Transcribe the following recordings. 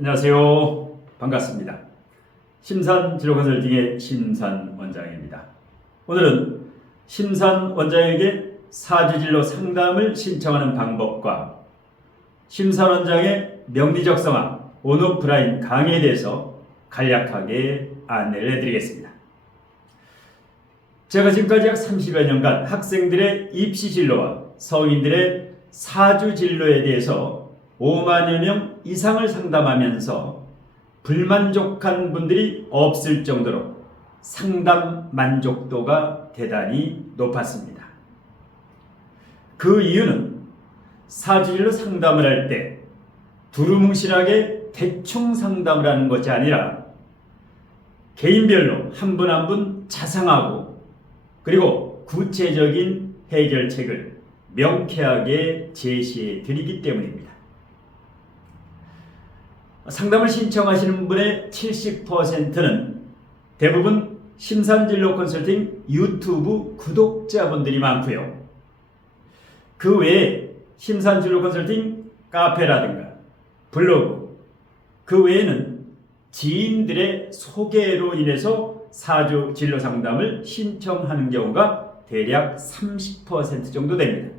안녕하세요. 반갑습니다. 심산진로컨설팅의 심산 원장입니다. 오늘은 심산 원장에게 사주진로 상담을 신청하는 방법과 심산 원장의 명리적성화 온오프라인 강의에 대해서 간략하게 안내를 해드리겠습니다. 제가 지금까지 약 30여 년간 학생들의 입시진로와 성인들의 사주진로에 대해서 5만여 명 이상을 상담하면서 불만족한 분들이 없을 정도로 상담 만족도가 대단히 높았습니다. 그 이유는 사주진로 상담을 할 때 두루뭉실하게 대충 상담을 하는 것이 아니라 개인별로 한 분 한 분 자상하고 그리고 구체적인 해결책을 명쾌하게 제시해 드리기 때문입니다. 상담을 신청하시는 분의 70%는 대부분 심산진로 컨설팅 유튜브 구독자분들이 많고요. 그 외에 심산진로 컨설팅 카페라든가 블로그, 그 외에는 지인들의 소개로 인해서 사주진로 상담을 신청하는 경우가 대략 30% 정도 됩니다.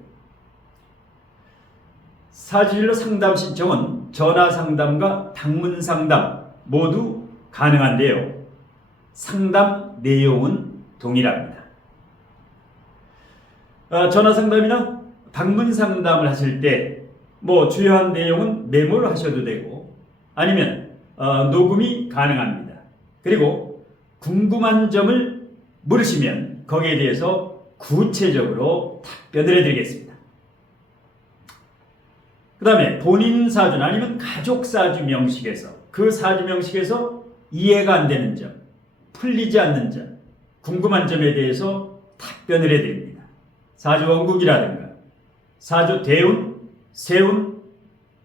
사주진로 상담 신청은 전화 상담과 방문 상담 모두 가능한데요. 상담 내용은 동일합니다. 전화 상담이나 방문 상담을 하실 때 주요한 내용은 메모를 하셔도 되고 아니면 녹음이 가능합니다. 그리고 궁금한 점을 물으시면 거기에 대해서 구체적으로 답변을 해드리겠습니다. 그 다음에 본인 사주나 아니면 가족 사주 명식에서 그 사주 명식에서 이해가 안 되는 점, 풀리지 않는 점, 궁금한 점에 대해서 답변을 해드립니다. 사주 원국이라든가 사주 대운, 세운,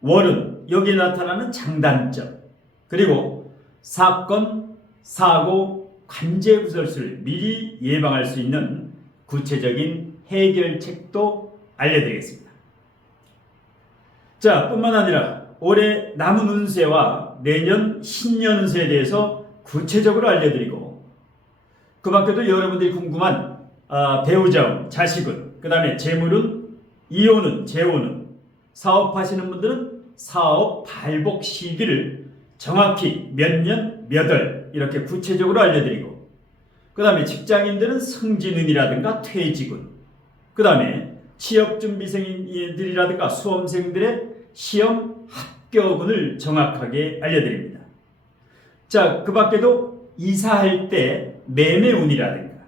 월운 여기에 나타나는 장단점 그리고 사건, 사고, 관제구설수를 미리 예방할 수 있는 구체적인 해결책도 알려드리겠습니다. 자, 뿐만 아니라 올해 남은 운세와 내년 신년 운세에 대해서 구체적으로 알려드리고 그 밖에도 여러분들이 궁금한 배우자운, 자식운, 그 다음에 재물운, 이혼운, 재혼운, 사업하시는 분들은 사업 발복 시기를 정확히 몇 년, 몇 월 이렇게 구체적으로 알려드리고 그 다음에 직장인들은 승진운이라든가 퇴직운, 그 다음에 취업준비생들이라든가 수험생들의 시험 합격운을 정확하게 알려드립니다. 자, 그 밖에도 이사할 때 매매운이라든가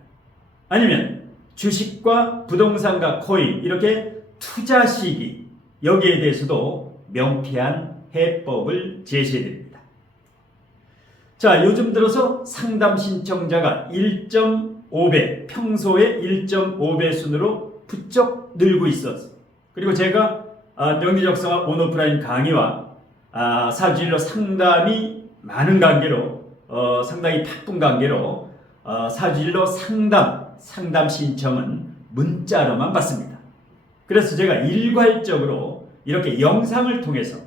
아니면 주식과 부동산과 코인 이렇게 투자 시기 여기에 대해서도 명쾌한 해법을 제시해드립니다. 자, 요즘 들어서 상담 신청자가 1.5배, 평소에 1.5배 순으로 부쩍 늘고 있어서 그리고 제가 명리적성화 온오프라인 강의와 사주진로 상담이 많은 관계로 상당히 바쁜 관계로 사주진로 상담 신청은 문자로만 받습니다. 그래서 제가 일괄적으로 이렇게 영상을 통해서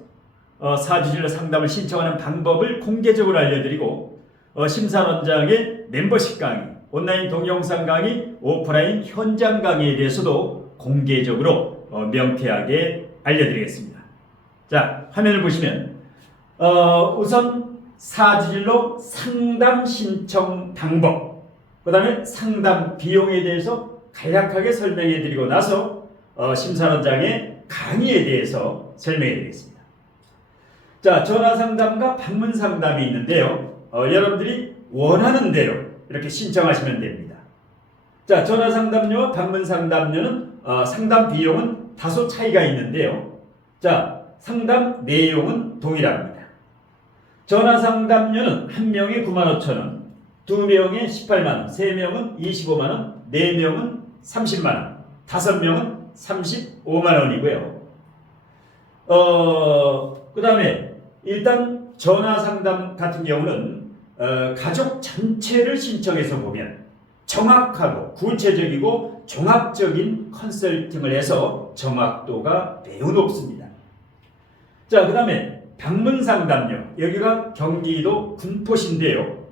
사주진로 상담을 신청하는 방법을 공개적으로 알려드리고 심산원장의 멤버십 강의, 온라인 동영상 강의, 오프라인 현장 강의에 대해서도 공개적으로 명쾌하게 알려드리겠습니다. 자, 화면을 보시면 우선 사주진로 상담 신청 방법, 그 다음에 상담 비용에 대해서 간략하게 설명해드리고 나서 심산원장의 강의에 대해서 설명해드리겠습니다. 자, 전화 상담과 방문 상담이 있는데요. 여러분들이 원하는 대로 이렇게 신청하시면 됩니다. 자, 전화 상담료와 방문 상담료는 상담 비용은 다소 차이가 있는데요. 자, 상담 내용은 동일합니다. 전화 상담료는 한 명에 95,000원, 두 명에 18만원, 세 명은 25만원, 네 명은 30만원, 다섯 명은 35만원이고요. 그 다음에 일단 전화 상담 같은 경우는 가족 전체를 신청해서 보면 정확하고 구체적이고 종합적인 컨설팅을 해서 정확도가 매우 높습니다. 자, 그 다음에 방문상담료, 여기가 경기도 군포시인데요.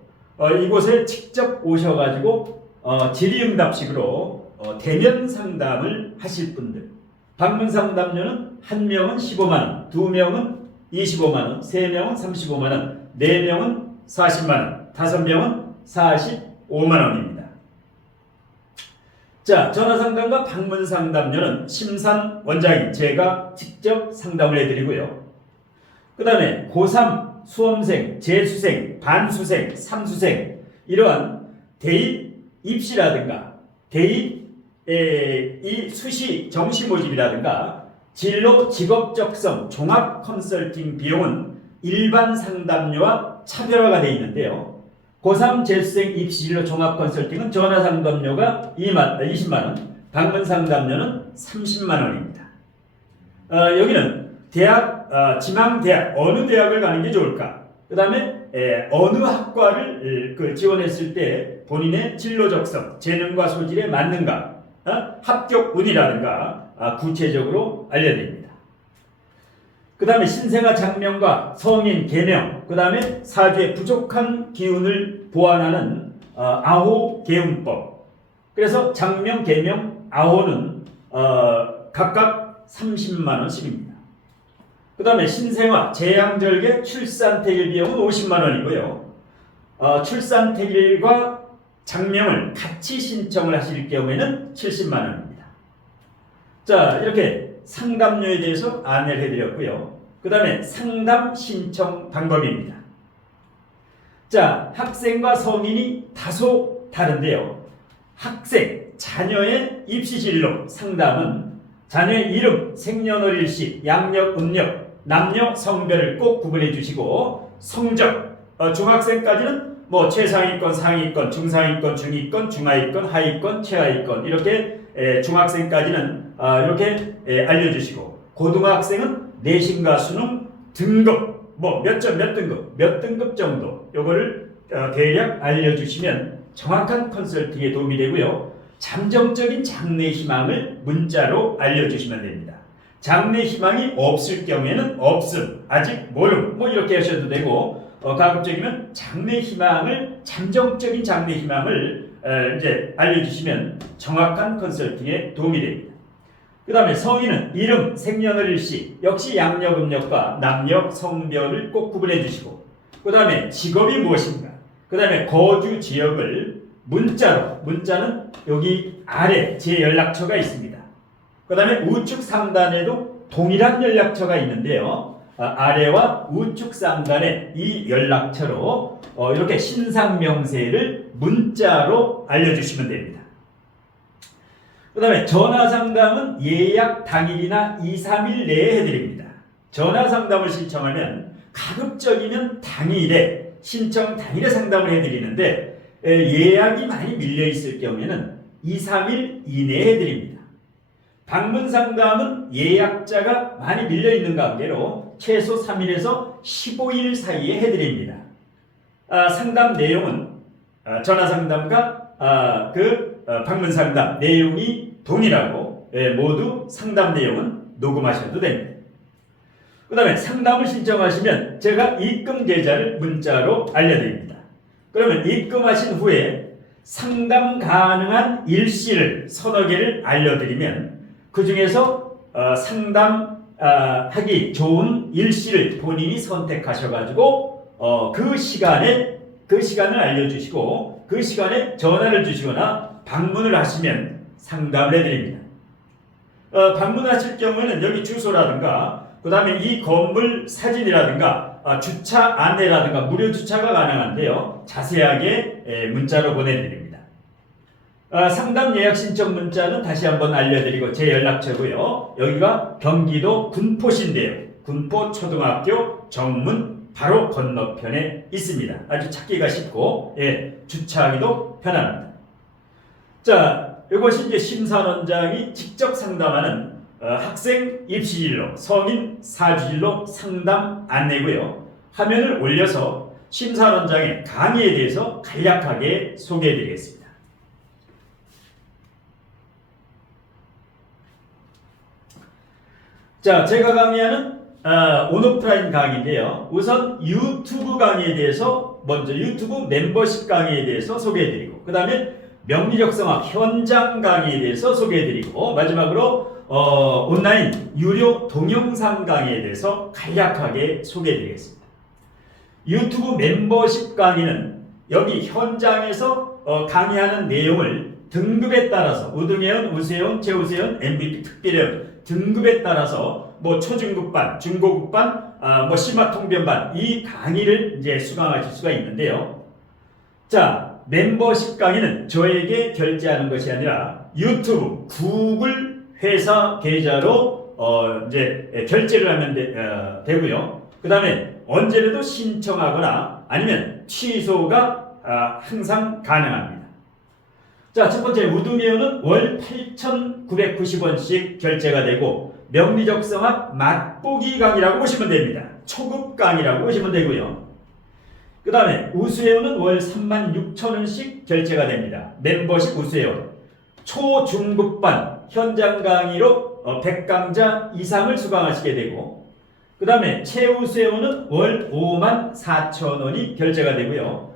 이곳에 직접 오셔가지고 질의응답식으로 대면 상담을 하실 분들, 방문상담료는 1명은 15만원, 2명은 25만원, 3명은 35만원, 4명은 40만원, 5명은 45만원입니다. 자, 전화상담과 방문상담료는 심산 원장인 제가 직접 상담을 해드리고요. 그 다음에 고3 수험생, 재수생, 반수생, 삼수생 이러한 대입 입시라든가 대입 이 수시 정시 모집이라든가 진로 직업 적성 종합 컨설팅 비용은 일반 상담료와 차별화가 되어 있는데요. 고3 재수생 입시 진로 종합 컨설팅은 전화 상담료가 20만원, 방문 상담료는 30만원입니다. 여기는 대학, 지망대학, 어느 대학을 가는 게 좋을까? 그 다음에 어느 학과를 지원했을 때 본인의 진로 적성, 재능과 소질에 맞는가? 합격 운이라든가 구체적으로 알려드립니다. 그 다음에 신생아 장명과 성인 계명, 그 다음에 사주의 부족한 기운을 보완하는 아호 계운법. 그래서 장명, 계명, 아호는 각각 30만원씩입니다. 그 다음에 신생아, 재양절개, 출산택일 비용은 50만원이고요. 출산택일과 장명을 같이 신청을 하실 경우에는 70만원입니다. 자, 이렇게 상담료에 대해서 안내를 해드렸고요. 그 다음에 상담 신청 방법입니다. 자, 학생과 성인이 다소 다른데요. 학생, 자녀의 입시진로 상담은 자녀의 이름, 생년월일시, 양력, 음력, 남녀, 성별을 꼭 구분해 주시고 성적, 중학생까지는 최상위권, 상위권, 중상위권, 중위권, 중하위권, 하위권, 최하위권 이렇게 중학생까지는 이렇게 알려주시고 고등학생은 내신과 수능 등급 몇 점, 몇 등급 정도 요거를 대략 알려주시면 정확한 컨설팅에 도움이 되고요. 잠정적인 장래 희망을 문자로 알려주시면 됩니다. 장래 희망이 없을 경우에는 없음, 아직 모름 이렇게 하셔도 되고 가급적이면 장래 희망을 잠정적인 장래 희망을 이제 알려주시면 정확한 컨설팅에 도움이 됩니다. 그 다음에 성인은 이름, 생년월일시 역시 양력, 음력과 남녀, 성별을 꼭 구분해 주시고 그 다음에 직업이 무엇인가 그 다음에 거주 지역을 문자는 여기 아래 제 연락처가 있습니다. 그 다음에 우측 상단에도 동일한 연락처가 있는데요. 아래와 우측 상단에 이 연락처로 이렇게 신상명세를 문자로 알려주시면 됩니다. 그 다음에 전화상담은 예약 당일이나 2, 3일 내에 해드립니다. 전화상담을 신청하면 가급적이면 당일에 신청 당일에 상담을 해드리는데 예약이 많이 밀려있을 경우에는 2, 3일 이내에 해드립니다. 방문상담은 예약자가 많이 밀려있는 관계로 최소 3일에서 15일 사이에 해드립니다. 상담 내용은 전화상담과 방문상담 내용이 동일하고 모두 상담 내용은 녹음하셔도 됩니다. 그 다음에 상담을 신청하시면 제가 입금 계좌를 문자로 알려드립니다. 그러면 입금하신 후에 상담 가능한 일시를 서너 개를 알려드리면 그 중에서 상담하기 좋은 일시를 본인이 선택하셔가지고 그 시간을 알려주시고 그 시간에 전화를 주시거나 방문을 하시면 상담을 해드립니다. 방문하실 경우에는 여기 주소라든가 그 다음에 이 건물 사진이라든가 주차 안내라든가 무료 주차가 가능한데요. 자세하게 문자로 보내드립니다. 상담 예약 신청 문자는 다시 한번 알려드리고 제 연락처고요. 여기가 경기도 군포시인데요. 군포초등학교 정문 바로 건너편에 있습니다. 아주 찾기가 쉽고 주차하기도 편합니다. 자, 이것이 이제 심사원장이 직접 상담하는 학생 입시진로, 성인 사주진로 상담 안내고요. 화면을 올려서 심사원장의 강의에 대해서 간략하게 소개해드리겠습니다. 자, 제가 강의하는 온오프라인 강의인데요. 우선 유튜브 강의에 대해서 먼저 유튜브 멤버십 강의에 대해서 소개해드리고 그 다음에 명리적성학 현장 강의에 대해서 소개해드리고 마지막으로 온라인 유료 동영상 강의에 대해서 간략하게 소개해드리겠습니다. 유튜브 멤버십 강의는 여기 현장에서 강의하는 내용을 등급에 따라서 우등회원, 우수회원, 최우수회원, MVP 특별회원 등급에 따라서 뭐 초중급반, 중고급반, 뭐 심화통변반 이 강의를 이제 수강하실 수가 있는데요. 자, 멤버십 강의는 저에게 결제하는 것이 아니라 유튜브, 구글 회사 계좌로 이제 결제를 하면 되고요. 그 다음에 언제라도 신청하거나 아니면 취소가 항상 가능합니다. 자, 첫 번째 우등회원은 월 8,990원씩 결제가 되고 명리적성학 맛보기 강의라고 보시면 됩니다. 초급 강의라고 보시면 되고요. 그 다음에 우수회원은 월 36,000원씩 결제가 됩니다. 멤버십 우수회원. 초중급반 현장 강의로 100강좌 이상을 수강하시게 되고 그 다음에 최우수회원은 월 54,000원이 결제가 되고요.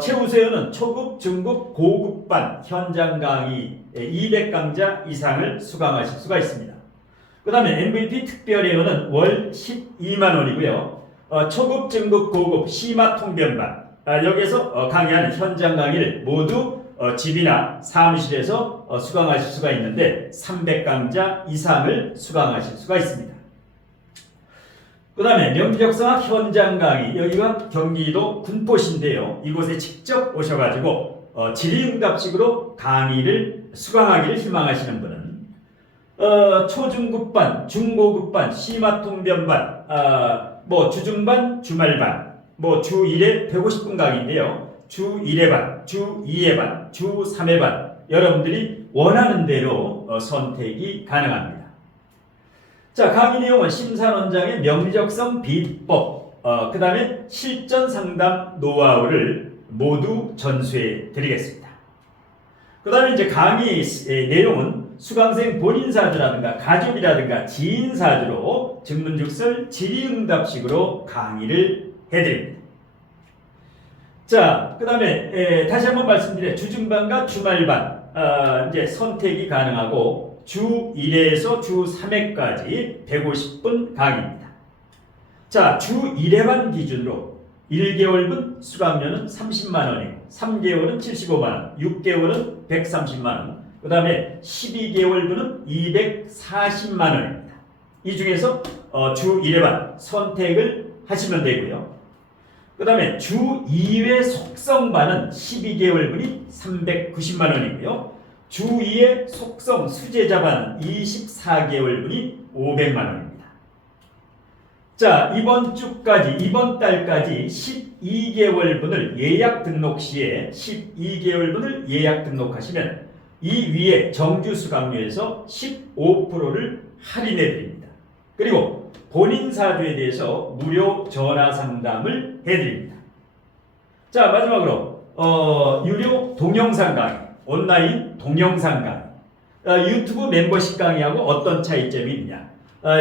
최우수회원은 초급, 중급, 고급반 현장 강의 200강좌 이상을 수강하실 수가 있습니다. 그 다음에 MVP 특별회원은 월 12만원이고요. 초급, 중급, 고급, 심화통변반 여기에서 강의하는 현장 강의를 모두 집이나 사무실에서 수강하실 수가 있는데 300강좌 이상을 수강하실 수가 있습니다. 그 다음에 명리적성학 현장 강의 여기가 경기도 군포시인데요. 이곳에 직접 오셔가지고 질의응답식으로 강의를 수강하기를 희망하시는 분은 초중급반, 중고급반, 심화통변반, 뭐 주중반, 주말반, 뭐 주 1회 150분 강의인데요. 주 1회 반, 주 2회 반, 주 3회 반 여러분들이 원하는 대로 선택이 가능합니다. 자, 강의 내용은 심사원장의 명리적성 비법, 그 다음에 실전 상담 노하우를 모두 전수해 드리겠습니다. 그 다음에 이제 강의 내용은 수강생 본인 사주라든가 가족이라든가 지인 사주로 증문즉설 질의응답식으로 강의를 해드립니다. 자, 그 다음에 다시 한번 말씀드려 주중반과 주말반 이제 선택이 가능하고 주 1회에서 주 3회까지 150분 강의입니다. 자, 주 1회반 기준으로 1개월분 수강료는 30만원이고 3개월은 75만원, 6개월은 130만원, 그 다음에 12개월분은 240만원입니다. 이 중에서 주 1회반 선택을 하시면 되고요. 그 다음에 주 2회 속성반은 12개월분이 390만원이고요. 주 2회 속성 수제자반은 24개월분이 500만원입니다. 자, 이번 달까지 12개월분을 예약 등록 시에 12개월분을 예약 등록하시면 이 위에 정규 수강료에서 15%를 할인해 드립니다. 그리고 본인 사주에 대해서 무료 전화 상담을 해드립니다. 자, 마지막으로 유료 동영상 강의, 온라인 동영상 강의, 유튜브 멤버십 강의하고 어떤 차이점이 있냐?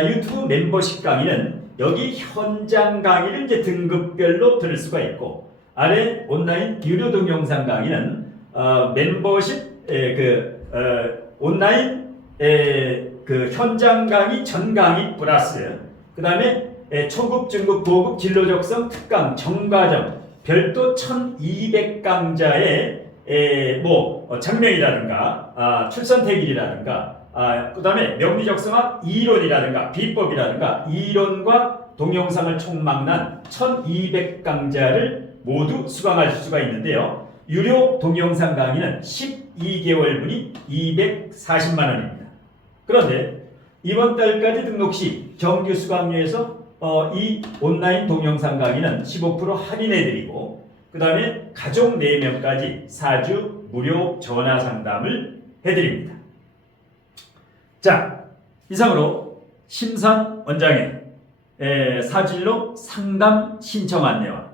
유튜브 멤버십 강의는 여기 현장 강의를 이제 등급별로 들을 수가 있고 아래 온라인 유료 동영상 강의는 멤버십 온라인 그 현장 강의 전 강의 플러스 그 다음에 초급, 중급, 고급 진로적성 특강 정과정 별도 1200강좌의 장명이라든가 출선택일이라든가 그 다음에 명리적성학 이론이라든가 비법이라든가 이론과 동영상을 총망란 1200강좌를 모두 수강하실 수가 있는데요. 유료 동영상 강의는 12개월분이 240만원입니다. 그런데 이번 달까지 등록 시 정규 수강료에서 이 온라인 동영상 강의는 15% 할인해 드리고 그 다음에 가족 4명까지 4주 무료 전화 상담을 해드립니다. 자, 이상으로 심산 원장의 사진로 상담 신청 안내와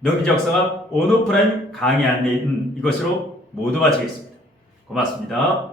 명리적성학 온오프라인 강의 안내인 이것으로 모두 마치겠습니다. 고맙습니다.